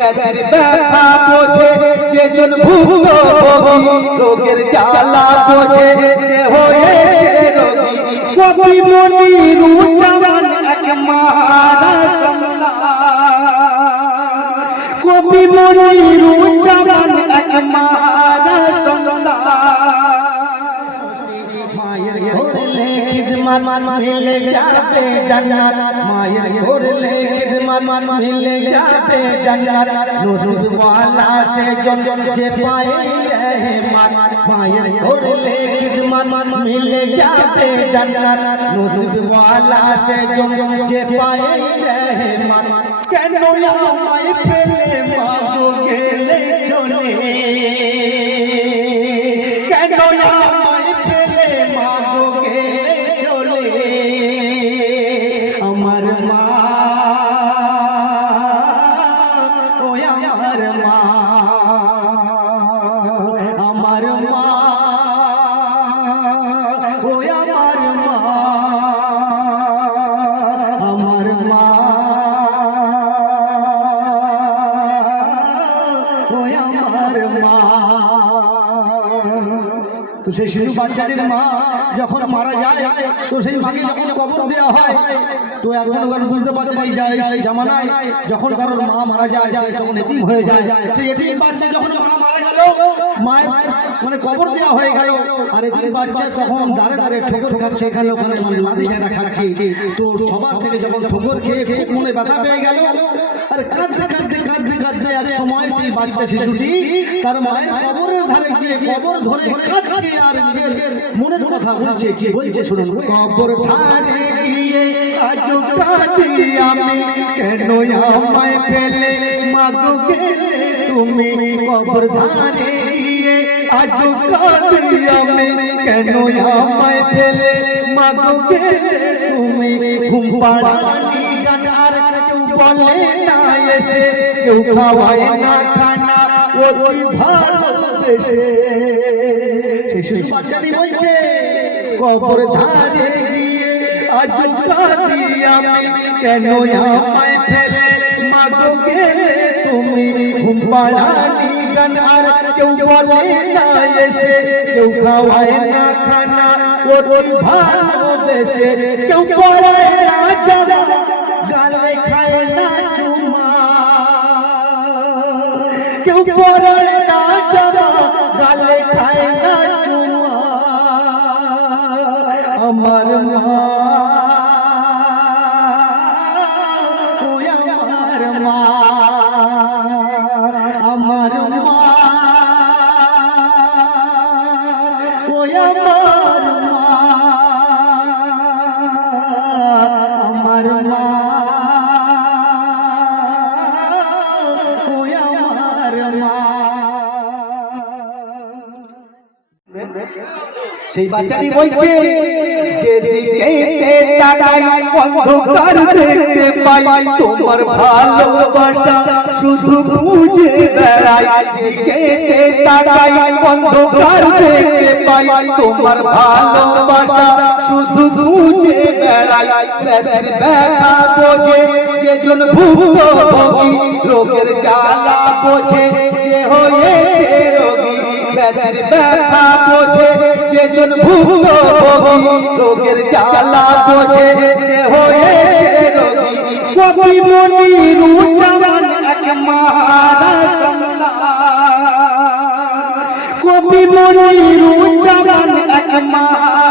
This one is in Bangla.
ব্যাধির ব্যথা বোঝে যেজন ভুক্তভোগী, রোগের জ্বালা বোঝে যে হয়েছে রোগী। কবি মনিরুজ্জামান এক মারা সন্তান, কবি মনিরুজ্জামান এক মারা সন্তান। মায়ের ধরলে খিদমত মিলে যাবে জান্নাত, মায়ের ধরলে খিদমত মিলে যাবে জান্নাত। নসিব ওয়ালা সে জন যে পায়ে रहमत, মায়ের ধরলে খিদমত মিলে যাবে জান্নাত। নসিব ওয়ালা সে জন যে পায়ে रहमत। কেন আমায় ফেলে মা গো গেলে চলে, কেন আমায় ফেলে মা গো গেলে চলে। আমার মা, ও আমার মা, আমার মা, ও আমার মা, আমার মা, ও আমার মা। তো সেই শিশু বাচ্চাটির মা যখন মারা যায়, তো সেই মাকে যখন কবর দেওয়া হয়, তো এখন বুঝতে পারছে এই যায় সেই জামানায় যখন কারোর মা মারা যায়, যখন এতিম হয়ে যায়, সেই এতিম বাচ্চা যখন মা মারা গেল, মায়ের মানে কবর দেওয়া হয়ে গেল, আর এতিম বাচ্চা তখন দাঁড়ে দাঁড়ে ঠোকর খাচ্ছে, এখানে ওখানে মানে লাঠি ঝাঁটা খাচ্ছে। তো সবার থেকে যখন ঠোকর খেয়ে খুব মনে ব্যথা পেয়ে গেল, আর কাঁদতে কাঁদতে কাঁদতে কাঁদতে এক সময় সেই বাচ্চা শিশুটি তার মায়ের কবরের ধারে গিয়ে কবর ধরে কাঁদছে আর নিজের মনের কথা বলছে। কি বলছে শুনুন। কবর ধারে গিয়ে আজ কাঁদি আমি, কেন আমায় ফেলে মা গো গেলে তুমি। কবর ধারে গিয়ে আজ কাঁদি আমি, কেন আমায় ফেলে মা গো গেলে তুমি। ঘুম পাড়ানি গান আর কেউ বলে না এসে, কেউ খাওয়ায় না খানা ওই ভালোবেসে। শিশু বাচ্চাটি বলছে কবর ধারে গিয়ে আজ কাঁদি আমি, কেন আমায় ফেলে মা গো গেলে তুমি। ঘুম পাড়ানি গান আর কেউ বলে না এসে, কেউ খাওয়ায় না খানা ওই ভালোবেসে। কেউ করে না জামা, গালে খায় না চুমা, কেউ করে না জামা, গালে খায় না চুমা। আমার মা, ও আমার মা, আমার মা, ও আমার মা, আমার মা, ও আমার মা। সেই বাচ্চাটি বলছে যেদিকে তাকাই অন্ধকার দেখতে পাই, তোমার ভালোবাসা শুধু খুঁজে বেড়াই। দিকে তাকাই অন্ধকার দেখতে পাই, তোমার ভালোবাসা শুধু খুঁজে বেড়াই। ব্যাধির ব্যথা বোঝে যেজন ভুক্তভোগী, রোগের জ্বালা বোঝে যে হয়েছে রোগী। ব্যাধির ব্যথা বোঝে যেজন ভুক্তভোগী, রোগের জ্বালা বোঝে যে হয়েছে রোগী। কবি মনিরুজ্জামান এক মারা সন্তান, কবি মনিরুজ্জামান এক মারা